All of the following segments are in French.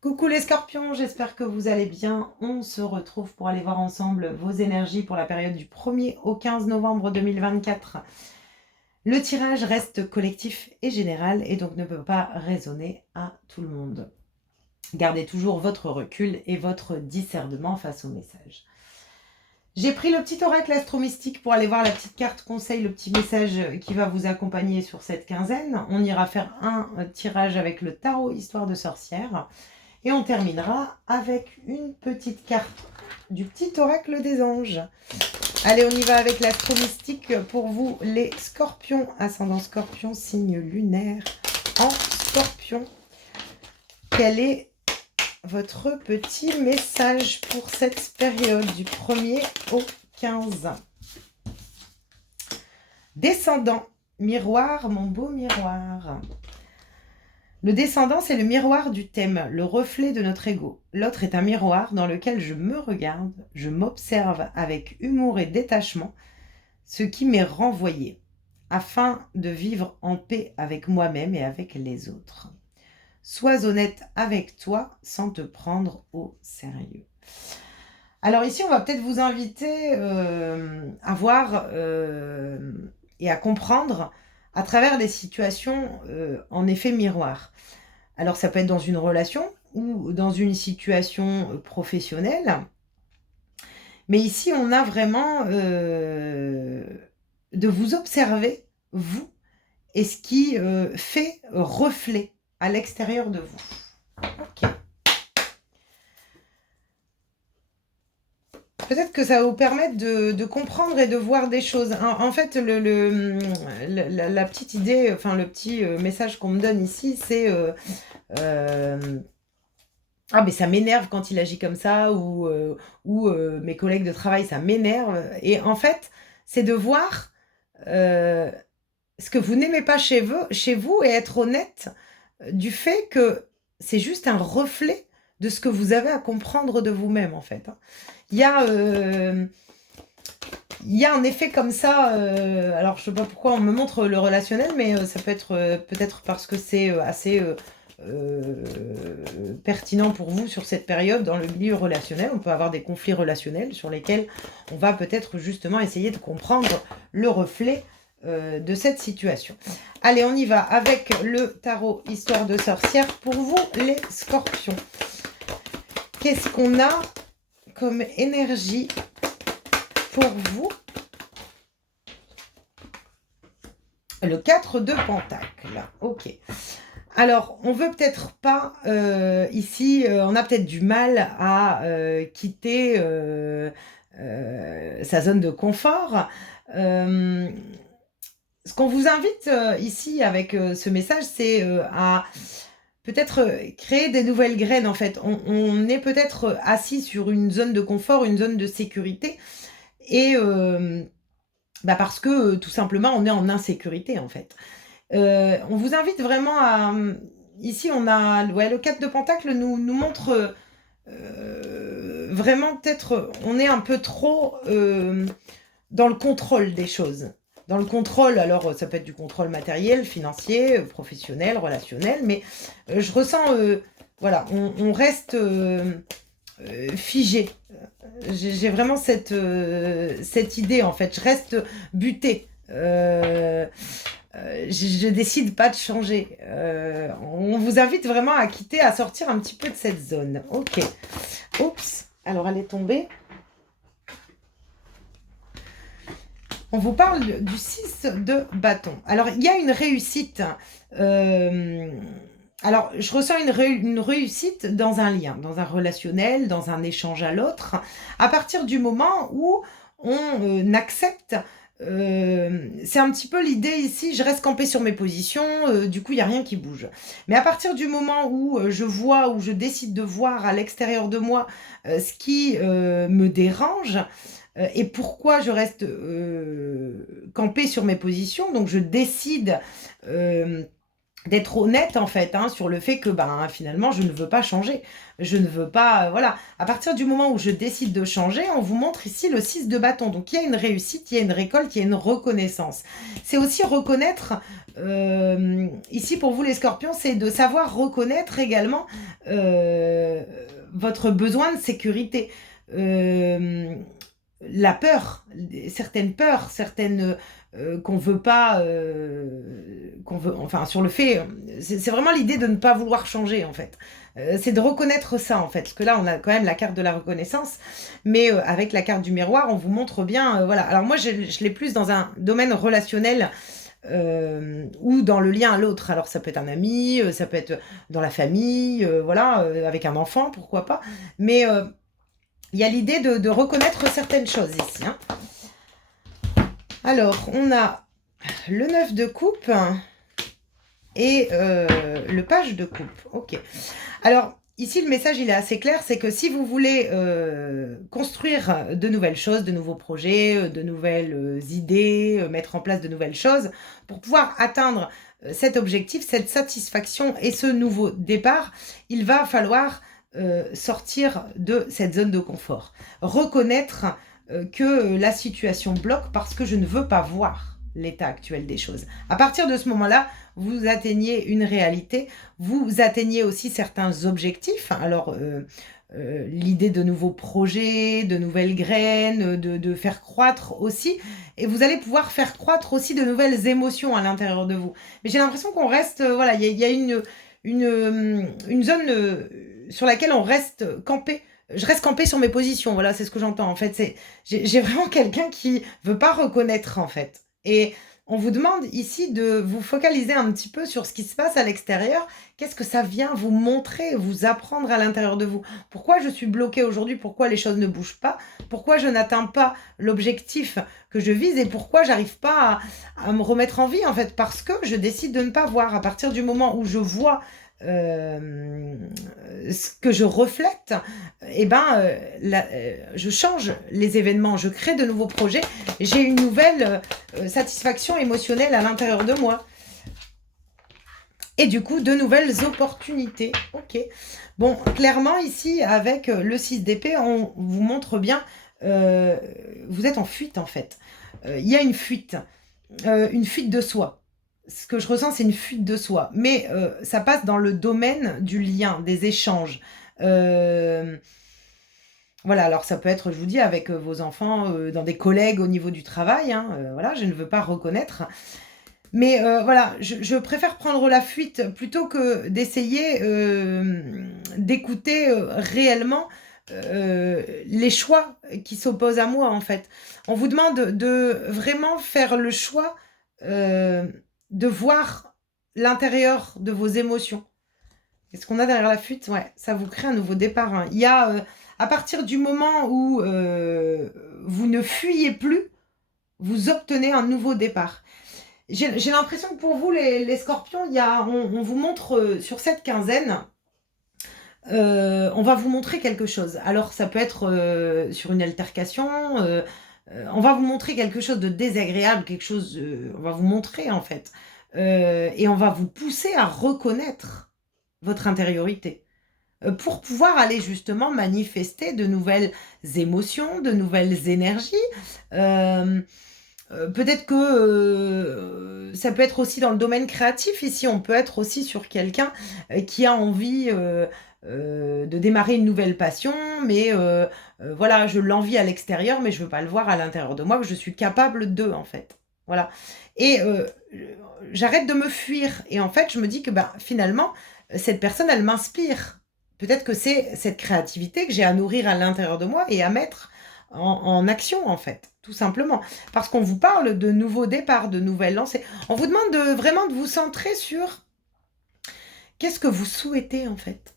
Coucou les scorpions, j'espère que vous allez bien. On se retrouve pour aller voir ensemble vos énergies pour la période du 1er au 15 novembre 2024. Le tirage reste collectif et général et donc ne peut pas résonner à tout le monde. Gardez toujours votre recul et votre discernement face au message. J'ai pris le petit oracle astromystique pour aller voir la petite carte conseil, le petit message qui va vous accompagner sur cette quinzaine. On ira faire un tirage avec le tarot histoire de sorcière. Et on terminera avec une petite carte du petit oracle des anges. Allez, on y va avec l'astro-mystique pour vous, les scorpions, ascendant scorpion, signe lunaire en scorpion. Quel est votre petit message pour cette période du 1er au 15? Descendant, miroir, mon beau miroir. Le descendant, c'est le miroir du thème, le reflet de notre ego. L'autre est un miroir dans lequel je me regarde, je m'observe avec humour et détachement, ce qui m'est renvoyé, afin de vivre en paix avec moi-même et avec les autres. Sois honnête avec toi sans te prendre au sérieux. Alors ici, on va peut-être vous inviter à voir et à comprendre à travers des situations en effet miroir. Alors ça peut être dans une relation ou dans une situation professionnelle. Mais ici, on a vraiment de vous observer, vous, et ce qui fait reflet à l'extérieur de vous. Ok. Peut-être que ça va vous permettre de comprendre et de voir des choses. En fait, la petite idée, enfin le petit message qu'on me donne ici, c'est ah mais ça m'énerve quand il agit comme ça, ou mes collègues de travail, ça m'énerve. Et en fait, c'est de voir ce que vous n'aimez pas chez vous et être honnête du fait que c'est juste un reflet de ce que vous avez à comprendre de vous-même, en fait. Il y a un effet comme ça, alors je sais pas pourquoi on me montre le relationnel, mais ça peut être peut-être parce que c'est assez pertinent pour vous sur cette période dans le milieu relationnel. On peut avoir des conflits relationnels sur lesquels on va peut-être justement essayer de comprendre le reflet de cette situation. Allez, on y va avec le tarot histoire de sorcière pour vous les scorpions. Qu'est-ce qu'on a comme énergie pour vous? Le 4 de Pentacle. Ok. Alors, on veut peut-être pas, ici, on a peut-être du mal à quitter sa zone de confort. Ce qu'on vous invite ici avec ce message, c'est à peut-être créer des nouvelles graines, en fait. On est peut-être assis sur une zone de confort, une zone de sécurité, et parce que tout simplement, on est en insécurité, en fait. On vous invite vraiment à... Ici, on a... Ouais, le 4 de Pentacle nous montre vraiment peut-être... On est un peu trop dans le contrôle des choses. Dans le contrôle, alors ça peut être du contrôle matériel, financier, professionnel, relationnel, mais je ressens... voilà, on reste figé. J'ai vraiment cette idée, en fait. Je reste butée. Je décide pas de changer. On vous invite vraiment à quitter, à sortir un petit peu de cette zone. Ok. Oups. Alors, elle est tombée. On vous parle du 6 de bâton. Alors, il y a une réussite. Alors, je ressens une réussite dans un lien, dans un relationnel, dans un échange à l'autre, à partir du moment où on accepte. C'est un petit peu l'idée ici, je reste campée sur mes positions, du coup il n'y a rien qui bouge. Mais à partir du moment où je vois, où je décide de voir à l'extérieur de moi ce qui me dérange, et pourquoi je reste campée sur mes positions, donc je décide d'être honnête en fait hein, sur le fait que ben, finalement je ne veux pas changer. Je ne veux pas... voilà. À partir du moment où je décide de changer, on vous montre ici le 6 de bâton. Donc il y a une réussite, il y a une récolte, il y a une reconnaissance. C'est aussi reconnaître, ici pour vous les scorpions, c'est de savoir reconnaître également votre besoin de sécurité. La peur, certaines peurs, certaines qu'on veut pas, qu'on veut, enfin sur le fait, c'est vraiment l'idée de ne pas vouloir changer en fait. C'est de reconnaître ça en fait, parce que là on a quand même la carte de la reconnaissance, mais avec la carte du miroir, on vous montre bien, voilà. Alors moi je l'ai plus dans un domaine relationnel. Ou dans le lien à l'autre. Alors ça peut être un ami, ça peut être dans la famille, voilà, avec un enfant, pourquoi pas. Mais il y a l'idée de reconnaître certaines choses ici. Hein. Alors, on a le 9 de coupe et le page de coupe. Ok. Alors, ici, le message, il est assez clair, c'est que si vous voulez construire de nouvelles choses, de nouveaux projets, de nouvelles idées, mettre en place de nouvelles choses, pour pouvoir atteindre cet objectif, cette satisfaction et ce nouveau départ, il va falloir sortir de cette zone de confort. Reconnaître que la situation bloque parce que je ne veux pas voir l'état actuel des choses. À partir de ce moment-là, vous atteignez une réalité, vous atteignez aussi certains objectifs. Alors, l'idée de nouveaux projets, de nouvelles graines, de faire croître aussi. Et vous allez pouvoir faire croître aussi de nouvelles émotions à l'intérieur de vous. Mais j'ai l'impression qu'on reste, voilà, il y a une zone sur laquelle on reste campé. Je reste campé sur mes positions, voilà, c'est ce que j'entends. En fait, j'ai vraiment quelqu'un qui veut pas reconnaître, en fait. Et on vous demande ici de vous focaliser un petit peu sur ce qui se passe à l'extérieur. Qu'est-ce que ça vient vous montrer, vous apprendre à l'intérieur de vous? Pourquoi je suis bloquée aujourd'hui? Pourquoi les choses ne bougent pas? Pourquoi je n'atteins pas l'objectif que je vise? Et pourquoi j'arrive pas à me remettre en vie, en fait? Parce que je décide de ne pas voir. À partir du moment où je vois ce que je reflète, eh ben, je change les événements, je crée de nouveaux projets, j'ai une nouvelle satisfaction émotionnelle à l'intérieur de moi. Et du coup, de nouvelles opportunités. Ok. Bon, clairement, ici, avec le 6 d'épée, on vous montre bien, vous êtes en fuite, en fait. Il y a une fuite de soi. Ce que je ressens, c'est une fuite de soi. Mais ça passe dans le domaine du lien, des échanges. Voilà, alors ça peut être, je vous dis, avec vos enfants, dans des collègues au niveau du travail. Hein, voilà, je ne veux pas reconnaître. Mais voilà, je préfère prendre la fuite plutôt que d'essayer d'écouter réellement les choix qui s'opposent à moi, en fait. On vous demande de vraiment faire le choix de voir l'intérieur de vos émotions. Qu'est-ce qu'on a derrière la fuite? Ouais, ça vous crée un nouveau départ. Hein. Il y a, à partir du moment où vous ne fuyez plus, vous obtenez un nouveau départ. J'ai l'impression que pour vous, les scorpions, on vous montre sur cette quinzaine, on va vous montrer quelque chose. Alors, ça peut être sur une altercation, on va vous montrer quelque chose de désagréable, quelque chose, on va vous montrer en fait. Et on va vous pousser à reconnaître votre intériorité pour pouvoir aller justement manifester de nouvelles émotions, de nouvelles énergies. Peut-être que ça peut être aussi dans le domaine créatif. Ici, on peut être aussi sur quelqu'un qui a envie de démarrer une nouvelle passion, mais voilà, je l'envie à l'extérieur, mais je veux pas le voir à l'intérieur de moi, que je suis capable de, en fait. Voilà. Et j'arrête de me fuir. Et en fait, je me dis que bah, finalement, cette personne, elle m'inspire. Peut-être que c'est cette créativité que j'ai à nourrir à l'intérieur de moi et à mettre en action, en fait, tout simplement. Parce qu'on vous parle de nouveaux départs, de nouvelles lancées. On vous demande vraiment de vous centrer sur qu'est-ce que vous souhaitez, en fait.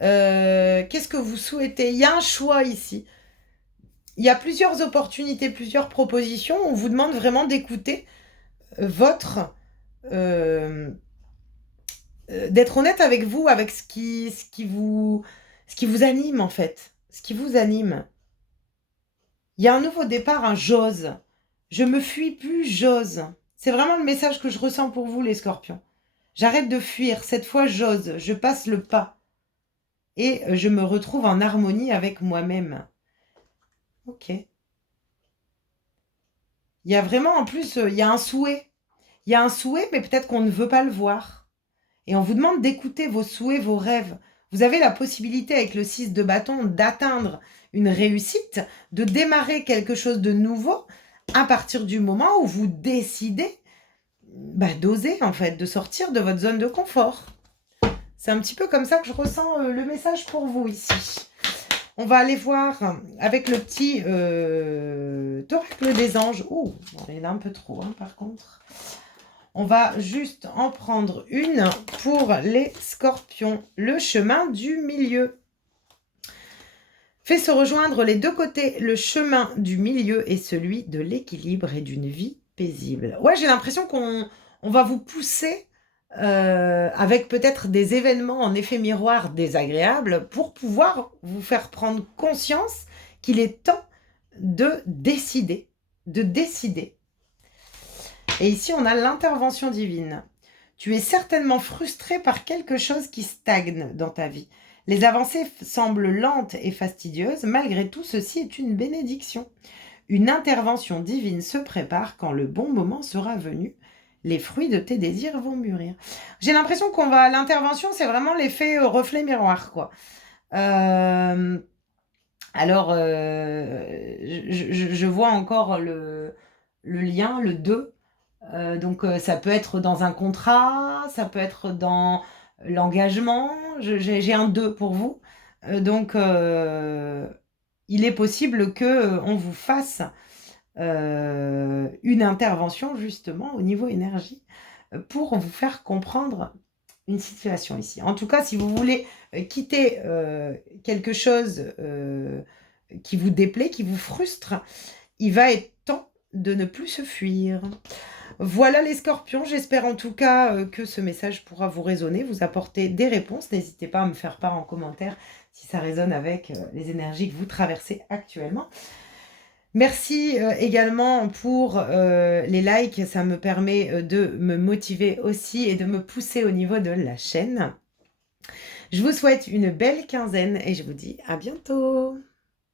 Qu'est-ce que vous souhaitez? Il y a un choix ici. Il y a plusieurs opportunités, plusieurs propositions. On vous demande vraiment d'écouter votre... d'être honnête avec vous, avec ce qui vous anime, en fait. Ce qui vous anime. Il y a un nouveau départ, un j'ose. Je me fuis plus, j'ose. C'est vraiment le message que je ressens pour vous, les scorpions. J'arrête de fuir. Cette fois, j'ose. Je passe le pas. Et je me retrouve en harmonie avec moi-même. Ok. Il y a vraiment, en plus, il y a un souhait. Il y a un souhait, mais peut-être qu'on ne veut pas le voir. Et on vous demande d'écouter vos souhaits, vos rêves. Vous avez la possibilité, avec le 6 de bâton, d'atteindre une réussite, de démarrer quelque chose de nouveau à partir du moment où vous décidez d'oser, en fait, de sortir de votre zone de confort. C'est un petit peu comme ça que je ressens le message pour vous ici. On va aller voir avec le petit oracle des anges. Ouh, il y en a un peu trop, hein, par contre. On va juste en prendre une pour les scorpions. Le chemin du milieu. Fait se rejoindre les deux côtés. Le chemin du milieu est celui de l'équilibre et d'une vie paisible. Ouais, j'ai l'impression qu'on va vous pousser avec peut-être des événements en effet miroir désagréables pour pouvoir vous faire prendre conscience qu'il est temps de décider. De décider. Et ici, on a l'intervention divine. Tu es certainement frustré par quelque chose qui stagne dans ta vie. Les avancées semblent lentes et fastidieuses. Malgré tout, ceci est une bénédiction. Une intervention divine se prépare quand le bon moment sera venu. Les fruits de tes désirs vont mûrir. J'ai l'impression qu'on va... L'intervention, c'est vraiment l'effet reflet miroir, quoi. Alors, je vois encore le lien, le 2. Donc, ça peut être dans un contrat, ça peut être dans l'engagement. J'ai un 2 pour vous. Donc, il est possible qu'on vous fasse une intervention justement au niveau énergie pour vous faire comprendre une situation ici. En tout cas, si vous voulez quitter quelque chose qui vous déplaît, qui vous frustre, il va être temps de ne plus se fuir. Voilà les scorpions, j'espère en tout cas que ce message pourra vous résonner, vous apporter des réponses. N'hésitez pas à me faire part en commentaire si ça résonne avec les énergies que vous traversez actuellement. Merci également pour les likes, ça me permet de me motiver aussi et de me pousser au niveau de la chaîne. Je vous souhaite une belle quinzaine et je vous dis à bientôt.